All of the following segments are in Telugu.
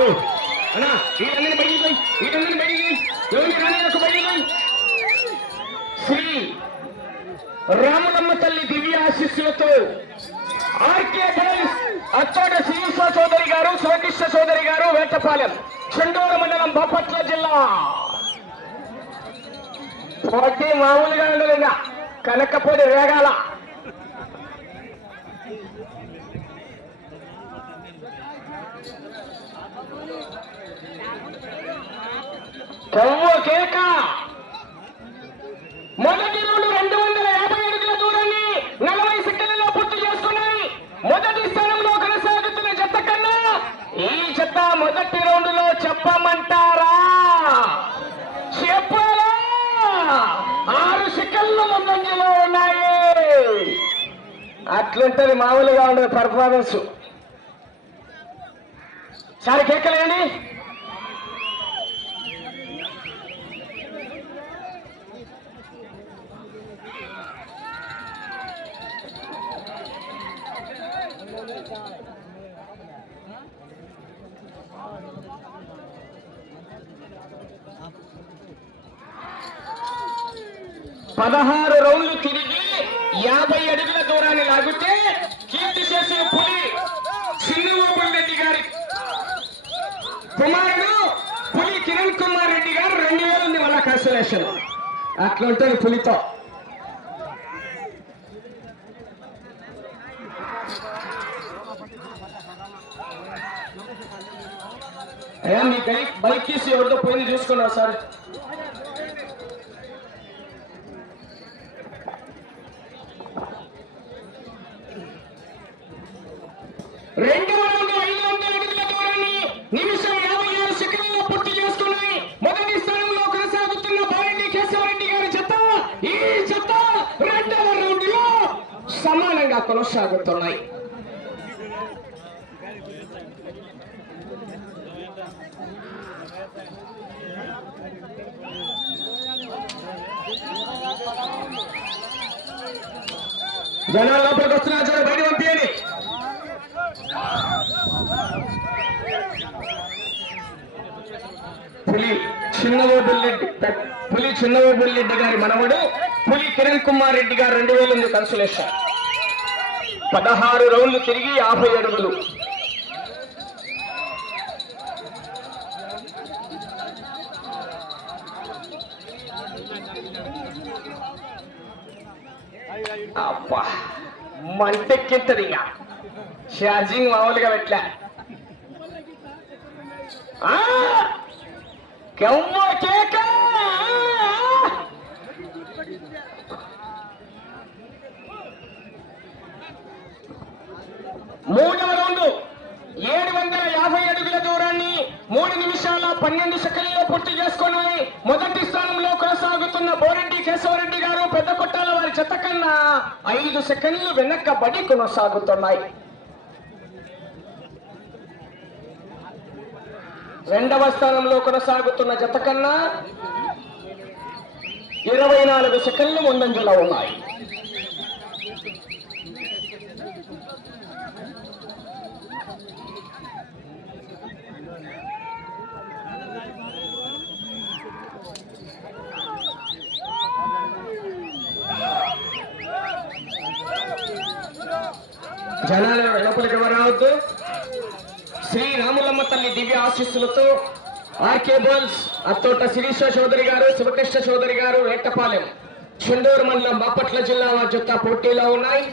అన్నా వీళ్ళందరినీ బయటికి పోయి వీళ్ళందరినీ బయటికి ఎవరిని బయటికి పోయి శ్రీ రామనమ్మ తల్లి దివ్య ఆశీస్సులతో ఆర్కే బాయ్స్ అత్తోట శ్రీనివాస గారు శివకృష్ణ సోదరి గారు వేటపాలెం చెండూరు మండలం బాపట్ల జిల్లా. పోటీ మామూలుగా ఉండదు కనకపోతే వేగాల కేక. మొదటి రెండు రెండు వందల యాభై అడుగుల దూరాన్ని నలభై సెకండ్లలో పూర్తి చేసుకున్నాయి. మొదటి స్థానంలో కొనసాగుతున్న జత కన్నా ఈ జత మొదటి రౌండ్లో చెప్పమంటారా? చెప్పారా ఆరు సెకండ్లు ముందంజలో ఉన్నాయి. అట్లుంటది మామూలుగా ఉండదు పర్ఫార్మెన్స్ సార్ పదహారు రౌండ్లు తిరిగి యాభై అడుగుల దూరాన్ని లాగితే కీర్తి చేసిన పులి చిన్నబాబుల్ రెడ్డి గారి కుమారుడు పులి కిరణ్ కుమార్ రెడ్డి గారు రెండు వేల ఉంది వాళ్ళ కన్సలేషన్ అట్లుంటుంది పులితో. అయ్యా మీ బైక్ బైక్ తీసి ఎవరితో పోయింది చూసుకున్నావు సార్? రెండు వందల ఐదు వందల అడుగుల దూరాన్ని నిమిషం యాభై ఆరు సెకండ్లలో పూర్తి చేసుకున్నాయి మొదటి స్థానంలో కొనసాగుతున్న బారెడ్డి కేశవరెడ్డి గారి జత. ఈ జత రెండవ రౌండ్లో సమానంగా కొనసాగుతున్నాయి. జనాలు లోపలికి వస్తున్నారు బయట పులి చిన్నవోబుల్రెడ్డి పులి చిన్నవోబుల్రెడ్డి గారి మనవడు పులి కిరణ్ కుమార్ రెడ్డి గారు రెండు వేల ఎనిమిది కన్సులేషన్. పదహారు రౌండ్లు తిరిగి యాభై అడుగులు. అబ్బా మంటెక్కింటది ఇక ఛార్జింగ్ మామూలుగా పెట్టలే. మూడవ రౌండ్. ఏడు వందల యాభై అడుగుల దూరాన్ని మూడు నిమిషాల పన్నెండు సెకండ్లలో పూర్తి చేసుకున్నాయి మొదటి స్థానంలో కొనసాగుతున్న బోరెడ్డి కేశవరెడ్డి గారు పెద్ద కొట్టాల వారి చెత్త కన్నా ఐదు సెకండ్లు వెనక్కబడి కొనసాగుతున్నాయి. రెండవ స్థానంలో కొనసాగుతున్న జత కన్నా ఇరవై నాలుగు సెకండ్లు ముందంజలో ఉన్నాయి. జనాలు లోపలికి ఎవరు రావద్దు? శ్రీ రాములమ్మ తల్లి దివ్య ఆశీస్సులతో ఆర్కే బోల్స్ అత్తోట శిరీష చౌదరి గారు శివకృష్ణ చౌదరి గారు వేటపాలెం చెండూరు మండలం బాపట్ల జిల్లా వారి జొత్త పోటీలో ఉన్నాయి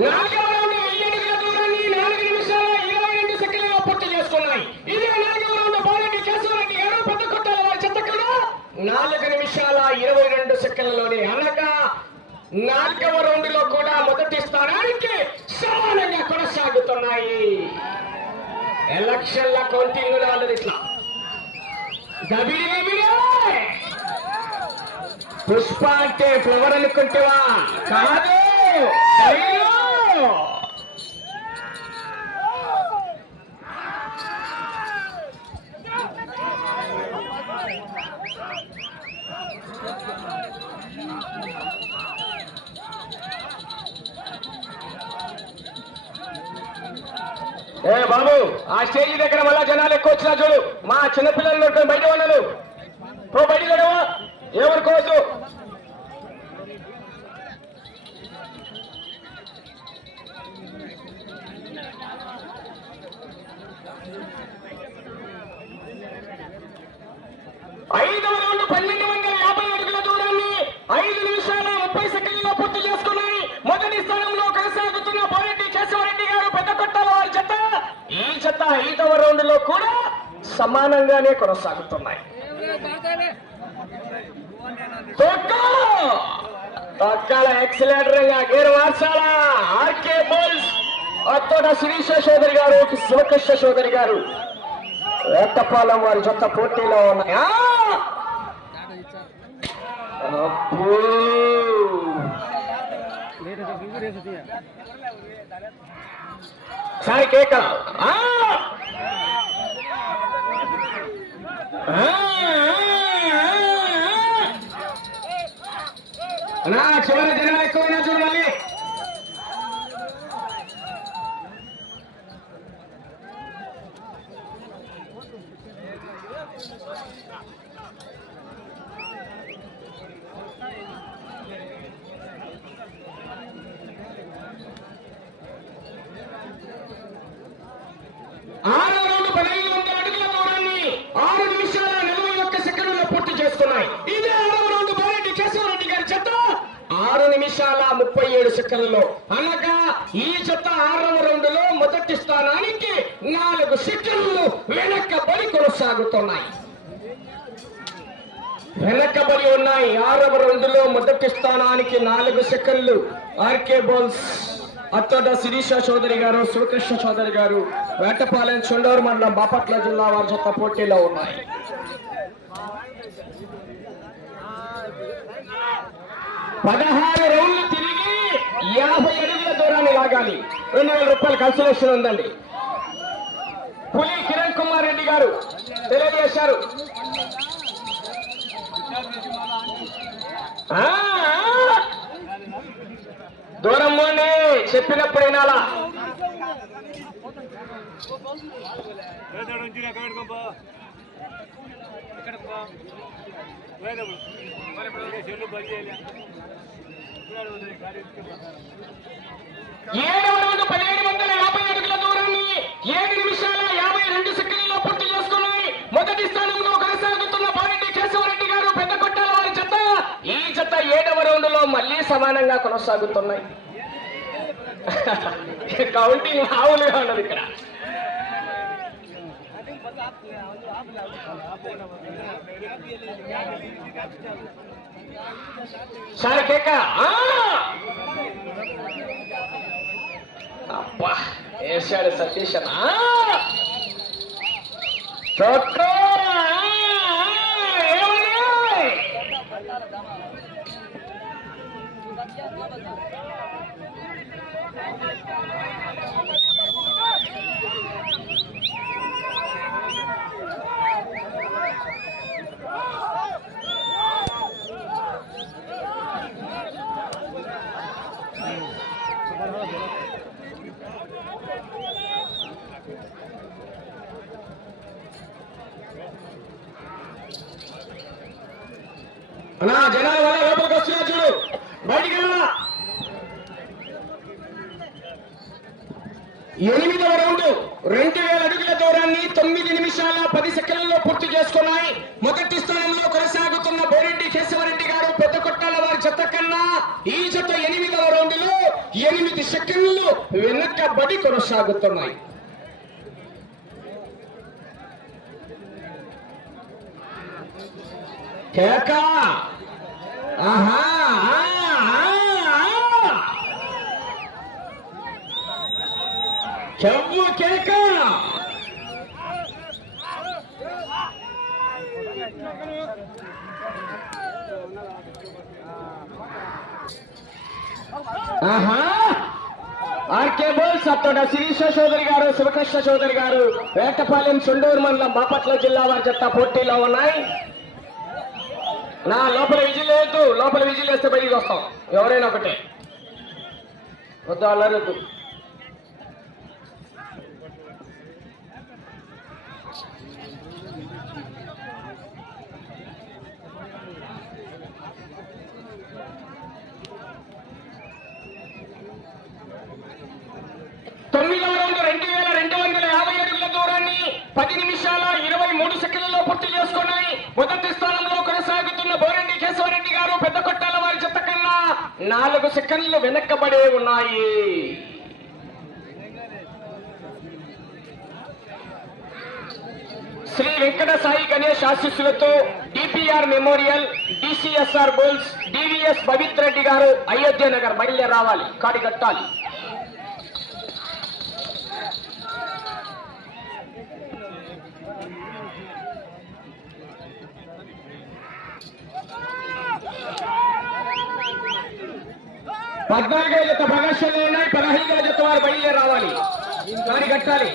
నాలుగవ రౌండ్ వెయ్యి అడుగుల దూరాన్ని నాలుగు నిమిషాల ఇరవై రెండు సెకండ్లలో పూర్తి చేసుకున్నాయి ఇదే నాలుగవ రౌండ్ బాలరెడ్డి కేశవరెడ్డి గారు పెద్ద కొట్టాల వారి చెత్తకలు నాలుగు నిమిషాల ఇరవై రెండు సెకండ్లలోనే అనగా నాలుగవ రౌండ్లో కూడా మొదటి స్థానానికి సమానంగా కొనసాగుతున్నాయి. ఎలక్షన్ల కౌంటింగ్ రాలేదు ఇట్లా. పుష్ప అంటే ఫ్లవర్ అనుకుంటేవా కాదు. ఏ బాబు ఆ స్టేజ్ దగ్గర మళ్ళా జనాలు ఎక్కువ వచ్చినా చూడు. మా చిన్నపిల్లలు బయట ఉన్నారు పో బయట నడవా ఏమనుకోవద్దు ఐదవ రౌండ్ పన్నెండు వందల యాభై అడుగుల దూరాన్ని ఐదు నిమిషాల ముప్పై సెకండ్లలో పూర్తి చేసుకున్నాయి మొదటి స్థానంలో కొనసాగుతున్న పోరెడ్డి కేశవరెడ్డి గారు పెద్ద కొట్టాల వారి జత ఈ జత ఐదవ రౌండ్లో కూడా సమానంగానే కొనసాగుతున్నాయి తొక్కు! తొక్కాల ఎక్సలేటర్గా గేరు మార్చాలా ఆర్కే బోల్స్ కోట శిరీష చౌదరి గారు శివకృష్ణ చౌదరి గారు. వేటపాలెం వారి జొత్త పోటీలో ఉన్నాయా. సాయి కేక నా చివరి జనం ఎక్కువైనా చూడు మళ్ళీ ఆరో రౌండ్ పదహైదు వందల అడుగుల దూరాన్ని ఆరు నిమిషాల నలభై ఒక్క సెకండ్లలో పూర్తి చేసుకున్నాయి ఇదే ఆరవ రౌండ్ బారెడ్డి కేశవరెడ్డి గారి చెత్త ఆరు నిమిషాల ముప్పై ఏడు సెకండ్లలో అనగా ఈ జత ఆరవ రౌండ్ మొదటి స్థానానికి నాలుగు సెకండ్లు వెనకబడి కొనసాగుతున్నాయి. వెనకబడి ఉన్నాయి. ఆరవ రౌండ్ మొదటి స్థానానికి నాలుగు సెకండ్లు ఆర్కే బాల్స్ అత్తోట శిరీష చౌదరి గారు శివకృష్ణ చౌదరి గారు వేటపాలెం చొండూరు మండలం బాపట్ల జిల్లా వారి జత పోటీలో ఉన్నాయి. పదహారు రౌండ్లు దూరాన్ని రెండు వేల రూపాయలు కన్సలేషన్ ఉందండి పులి కిరణ్ కుమార్ రెడ్డి గారు తెలియజేశారు దూరం పోండి చెప్పినప్పుడు వినాలా ఏడవ రౌండ్ పదిహేడు వందల యాభై అడుగుల దూరాన్ని ఏడు నిమిషాల యాభై రెండు సెకండ్లలో పూర్తి చేసుకున్నాయి మొదటి స్థానంలో కొనసాగుతున్న బారెడ్డి కేశవరెడ్డి గారు పెద్ద కొట్టాల వారి జత ఈ జత ఏడవ రౌండ్లో మళ్ళీ సమానంగా కొనసాగుతున్నాయి. కౌంటింగ్ మామూలుగా ఉన్నది ఇక్కడ. సార్ కేక. ఆ! అబ్బా వేసాడు సతీష్ అన్న చొక్కా! ఏమన్నాయ్? అన్నా జనాభా లోపలికి వస్తున్నా చూడు. బయటికి వెళ్ళా ఎనిమిదవ రౌండ్ రెండు వేల అడుగుల దూరాన్ని తొమ్మిది నిమిషాల పది సెకండ్లలో పూర్తి చేసుకున్నాయి. మొదటి స్థానంలో కొనసాగుతున్న బోరెడ్డి కేశవరెడ్డి గారు పెద్ద కొట్టాల వారి జత కన్నా ఈ జత ఎనిమిదవ రౌండ్లో ఎనిమిది సెకండ్లు వెనకబడి కొనసాగుతున్నాయి. కేక. ఆహా ఆ, కేక. ఆహా. ఆర్కే బోల్స్ అత్తోట శిరీష చౌదరి గారు శివకృష్ణ చౌదరి గారు వేటపాలెం చుండూరు మండలం బాపట్ల జిల్లా వారి జత పోటీలో ఉన్నాయి. నా లోపల విజిల్ లేదు లోపల విజిల్ వేస్తే బయటికి వస్తాం. ఎవరైనా ఒకటే. వద్దు అల్లరద్దు తొమ్మిదవ రెండు వేల రెండు వందల యాభై పది నిమిషాల ఇరవై మూడు సెకండ్లలో పూర్తి చేసుకున్నాయి. మొదటి స్థానంలో పెద్ద కొట్టాల వారి చెత్త కన్నా నాలుగు సెకండ్లు వెనక్కబడే ఉన్నాయి. శ్రీ వెంకట సాయి గణేష్ ఆశీస్సులతో DPR memorial DCSR bowls DVS Pavithra Reddy garu Ayodhya Nagar బయలుదేరి రావాలి కాడి కట్టాలి పద్నాలుగో జత ప్రదర్శనలు ఉన్నాయి. పదహైదో జత వారు బయలుదేరి రావాలి. కాడి కట్టాలి.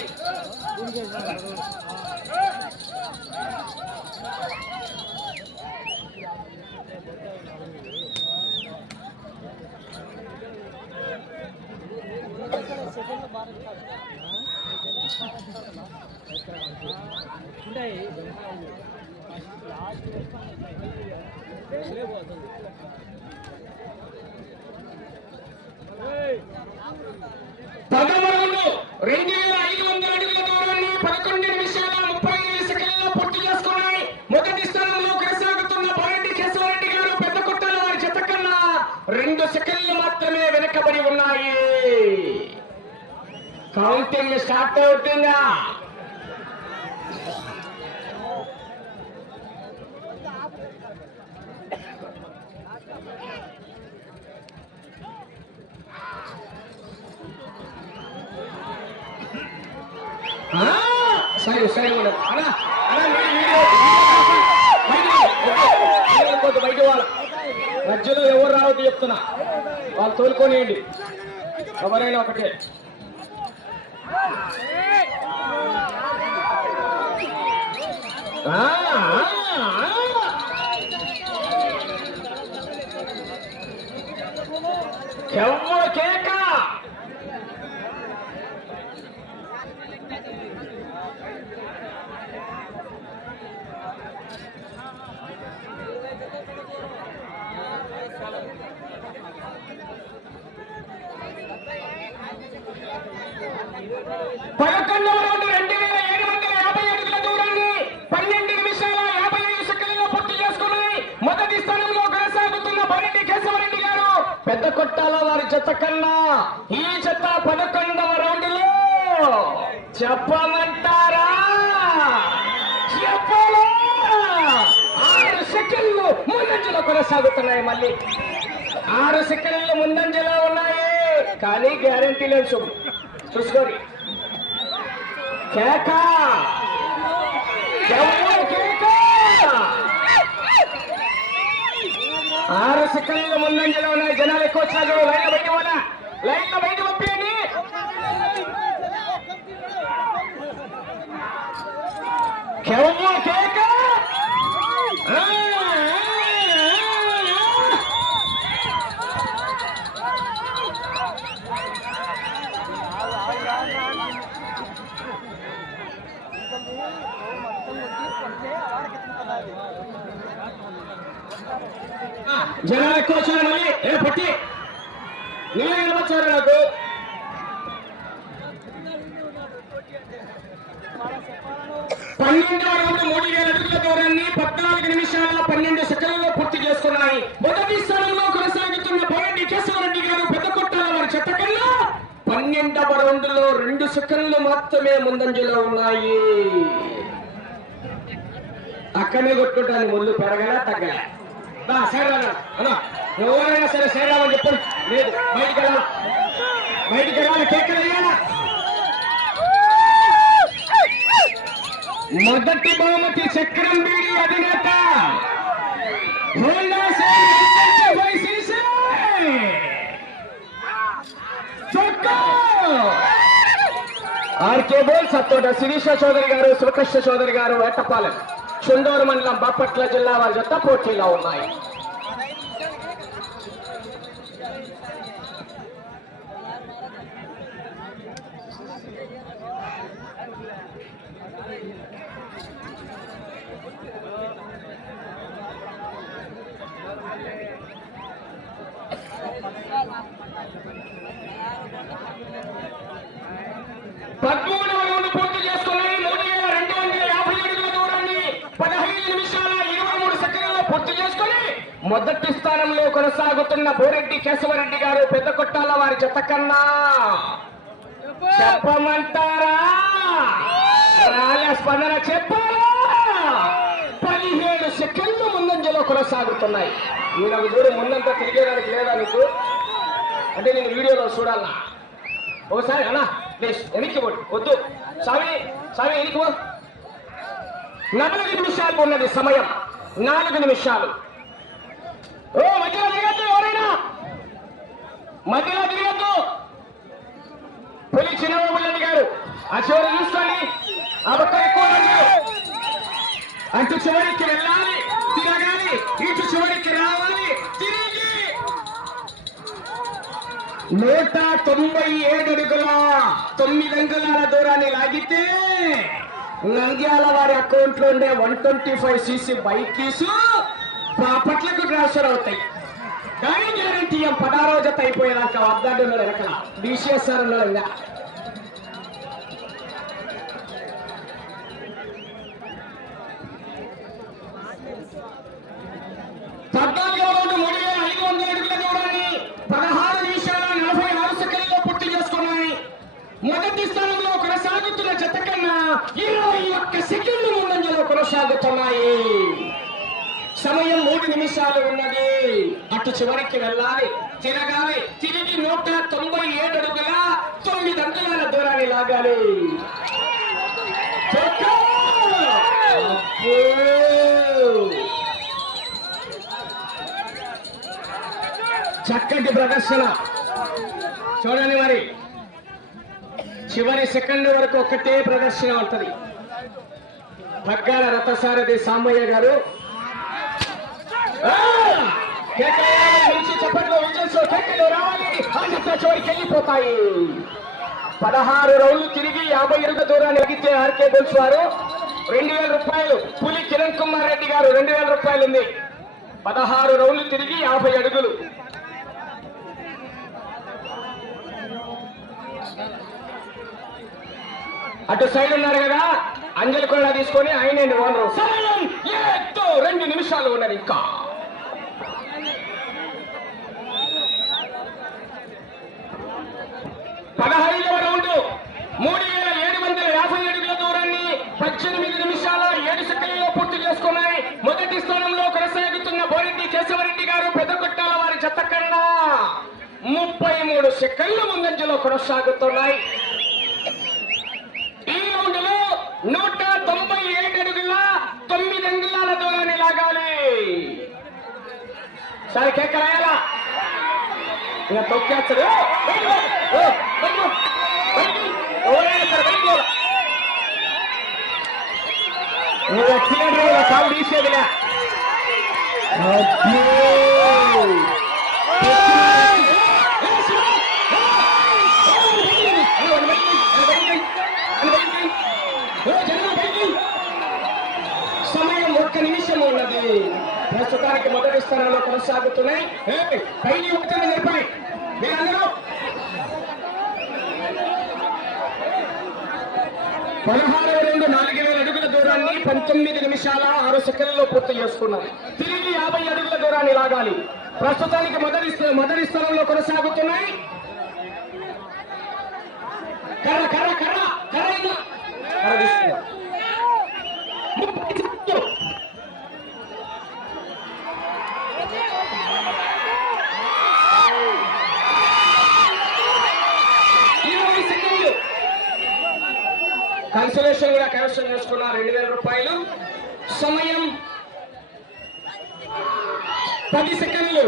పదమూడు రెండు వేల ఐదు వందల అడుగుల దూరాన్ని పదకొండు నిమిషాల ముప్పై ఐదు సెకండ్లలో పూర్తి చేసుకున్నాయి. మొదటి స్థానంలో కొనసాగుతున్న బారెడ్డి కేశవరెడ్డి గారు పెద్ద కుట్టలు వారి చెత్త కన్నా రెండు సెకండ్లు మాత్రమే వెనకబడి ఉన్నాయి. కౌంటింగ్ స్టార్ట్ అవుతుందా? సరే సరే మేడం. బయట వాళ్ళ. మధ్యలో ఎవరు రావద్దు చెప్తున్నా. వాళ్ళు తోలుకొనియండి. ఎవరైనా ఒకటే. ఎవరు కేక పదకొండవ రౌండ్ రెండు వేల ఏడు వందల యాభై అడుగుల దూరాన్ని పన్నెండు నిమిషాల యాభై ఐదు సెకండ్లలో పూర్తి చేసుకున్నాయి మొదటి స్థానంలో కొనసాగుతున్న బరెడ్డి కేశవరెడ్డి గారు. పెద్ద కొట్టాల వారి జత కన్నా ఈ జత పదకొండవ రౌండ్లో చెప్పమంటారా? చెప్పాలా? ఆరు సెకండ్లు ముందంజలో కొనసాగుతున్నాయి మళ్ళీ. ఆరు సెకండ్లు ముందంజలో ఉన్నాయి. కానీ గ్యారంటీ లేదు శుభం చూసుకోండి. కేక. ఆరు సెకండ్ల ముందంజలో ఉన్నాయి. జనాలు ఎక్కువ వచ్చారు లైన్ బయట పోనా లైన్ బయట పంపేయండి కేవ్వ కేక ఆ, ఆ, ఆ. ఆ, జనాలు ఎక్కువ వచ్చారు మళ్ళీ ఏ పట్టి? నేను నిలబచ్చారు నాకు. పన్నెండు రౌండ్ మూడు వేల అడుగుల దూరాన్ని పద్నాలుగు నిమిషాల పన్నెండు సెకండ్లలో పూర్తి చేసుకున్నాయి. మొదటి స్థానంలో కొనసాగుతున్న బోరెడ్డి కేశవరెడ్డి గారు పెద్ద కొట్టాల వారి చెత్త కన్నా పన్నెండవ రౌండ్లో రెండు సెకండ్లు మాత్రమే ముందంజలో ఉన్నాయి. అక్కడే కొట్టుకుంటాను ముళ్ళు పెరగల తగ్గలా. నా సైడ్ రా అన్న ఎవరైనా సరే సేరాలని చెప్పండి. లేదు బయటికి వెళ్ళాలి. బయటికి వెళ్ళాలి కేకలు వేయాలా? మొదటి బహుమతి చక్రం బీడి అధినేత. వైసీసీ. ఆర్కే బోల్ సత్తోట శిరీష చౌదరి గారు సురకృష్ణ చౌదరి గారు ఎట్టపాలెం చుండూరు మండలం బాపట్ల జిల్లా వారి జత పోటీలో ఉన్నాయి పదమూడవ రౌండ్ పూర్తి చేసుకుని మూడు వేల రెండు వందల మొదటి స్థానంలో కొనసాగుతున్న బోరెడ్డి కేశవరెడ్డి గారు పెద్ద కొట్టాల వారి జత కన్నా. చెప్పమంటారా? రాయ స్పందన చెప్పాలా? పదిహేడు సెకండ్లు ముందంజలో కొనసాగుతున్నాయి. నేను అవి చూడు ముందంతా తిరిగేదానికి లేదా నీకు? అంటే నేను వీడియోలో చూడాలా? ఒకసారి అన్నా ప్లీజ్ వెనక్కి పోడు వద్దు. స్వామి స్వామి వెనక్కి పో. నాలుగు నిమిషాలు ఉన్నది సమయం. నాలుగు నిమిషాలు ఓ మధ్యలో తిరగద్దు ఎవరైనా మధ్యలో తిరగద్దు. పులి చిన్నబాబు గారు ఆ చివరి చూసుకోండి. ఆ పక్క ఎక్కువ అటు చివరికి వెళ్ళాలి తిరగాలి ఇటు చివరికి రావాలి తిరిగి. నూట తొంభై ఏడు అడుగుల తొమ్మిది అంగుళాల దూరాన్ని లాగితే నంద్యాల వారి అకౌంట్లో ఉండే వన్ ట్వంటీ ఫైవ్ సీసీ తీసు బాపట్లకు ట్రాన్స్ఫర్ అవుతాయి. కానీ గ్యారంటీ పదహారో జత అయిపోయేదాకా వద్దాడు ఉన్నాడు డిసిఎస్ఆర్ ఉన్నాడు మూడు వేల ఐదు వందల అడుగుల దూరాన్ని పదహారు నిమిషాల నలభై ఆరు పూర్తి చేసుకున్నాయి. మొదటి స్థానంలో కొనసాగుతున్న జత కన్నా ఇరవై ఒక్క సెకండ్లు ముందంజలో కొనసాగుతున్నాయి. సమయం మూడు నిమిషాలు ఉన్నది. అటు చివరికి వెళ్ళాలి. తిరగాలి. తిరిగి నూట తొంభై ఏడు అడుగుల తొమ్మిది అంగుళాల దూరాన్ని లాగాలి. చక్కటి ప్రదర్శన. చూడండి మరి. చివరి సెకండ్ వరకు ఒకటే ప్రదర్శన ఉంటది. పగ్గాల రథసారథి సామయ్య గారు ఆ! కేకలు రావాలి, నిలిచి చప్పట్లు రావాలి చివరికి వెళ్ళిపోతాయి పదహారు రౌండ్లు తిరిగి యాభై ఎరుగు దూరాన్ని అడిగితే ఆర్కే బుల్స్ వారు రెండు వేల రూపాయలు పులి కిరణ్ కుమార్ రెడ్డి గారు రెండు వేల రూపాయలు ఉంది పదహారు రౌండ్లు తిరిగి యాభై అడుగులు అటు సైడ్ ఉన్నారు కదా అంజలి కూడా తీసుకొని ఆయన ఓనరు రెండు నిమిషాలు ఉన్నారు ఇంకా. పదహైదవ రౌండ్. మూడు వేల ఏడు వందల యాభై అడుగుల దూరాన్ని పద్దెనిమిది నిమిషాల ఏడు సెకండ్లలో పూర్తి చేసుకున్నాయి. మొదటి స్థానంలో కొనసాగుతున్న బోరెడ్డి కేశవరెడ్డి గారు పెద్దకొట్టాల వారి జత కన్నా ముప్పై మూడు సెకండ్ల ముందంజలో కొనసాగుతున్నాయి. ఈ రౌండ్లో నూట తొంభై ఏడు అడుగుల తొమ్మిది అంగుళాల దూరాన్ని లాగాలి. సరే కేకరాయాలా పోరా. నువ్వు ఎక్సలెంట్ కాలు శివ. సమయం ఒక్క నిమిషం ఉన్నది ప్రస్తుతానికి మొదటి స్థానంలో కొనసాగుతున్నాయి పైన ఒకటి నిలిపాయి మీరందరూ? పదహారు రెండు నాలుగు వేల అడుగుల దూరాన్ని పంతొమ్మిది నిమిషాల ఆరు సెకండ్లలో పూర్తి చేసుకున్నారు. తిరిగి యాభై అడుగుల దూరాన్ని లాగాలి. ప్రస్తుతానికి మొదటి మొదటి స్థలంలో కొనసాగుతున్నాయి. కర్ర కర్ర ఇవ్వు. కర్ర తీసుకురా. ముప్పై సెకండ్లు. ఇరవై సెకండ్లు రిజర్వేషన్ కూడా క్యాన్సిల్ చేసుకున్న రెండు వేల రూపాయలు. సమయం పది సెకండ్లు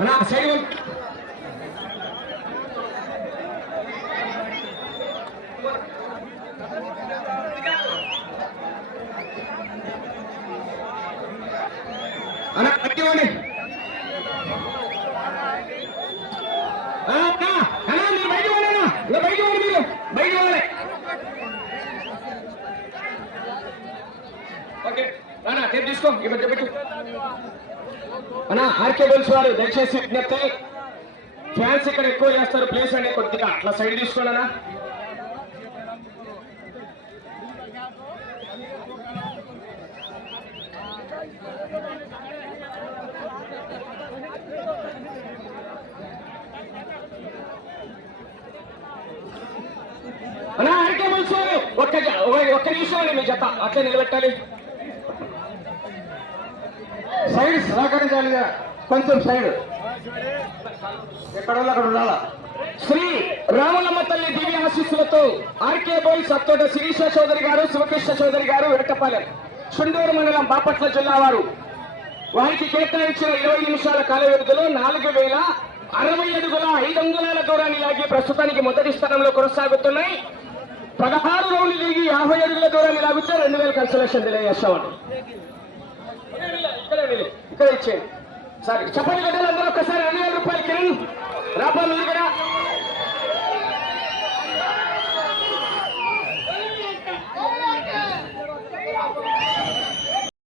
అన్నా సైడ్ ఉండు. అన్నా బయటికి పోండి. అన్నా, అన్నా, అన్నా, మీరు బయటికి పోండి అన్నా. ఇంకా బయటికి పోండి మీరు బయటికి పోండి తీసుకో ఈ పెట్టు ఆర్కే బుల్స్ వారు దయచేసి విజ్ఞప్తి ఫ్యాన్స్ ఇక్కడ ఎక్కువ చేస్తారు ప్లేస్ అండి కొద్దిగా అట్లా సైడ్ తీసుకోండి అన్నా. అన్నా ఆర్కే బుల్స్ వారు ఒక్క ఒక్క- ఒక్క నిమిషం అండి మీ జత అట్లా నిలబెట్టాలి. సైడ్ సహకరించాలి కొంచెం సైడ్. ఎక్కడ అక్కడ ఉండాలా? శ్రీ రాములమ్మ తల్లి దివ్య ఆశీస్సులతో ఆర్కే బాయ్స్ అత్తోట శిరీష చౌదరి గారు శివకృష్ణ చౌదరి గారు వెరటపాలెం చుండూరు మండలం బాపట్ల జిల్లా వారు. వారికి కేటాయించిన ఇరవై నిమిషాల కాల వ్యవధిలో నాలుగు వేల అరవై అడుగుల ఐదు అంగుళాల దూరాన్ని లాగి ప్రస్తుతానికి మొదటి స్థానంలో కొనసాగుతున్నాయి. పదహారు రౌండ్లు తిరిగి యాభై అడుగుల దూరాన్ని లాగితే రెండు వేల కన్సలేషన్ తెలియజేస్తామండి ఇక్కడ ఇక్కడ ఇచ్చేయండి. సరే చెప్పండి గడ్డలు అందరూ ఒక్కసారి రెండు వేల రూపాయలు కిరణ్. రాబోలు కదా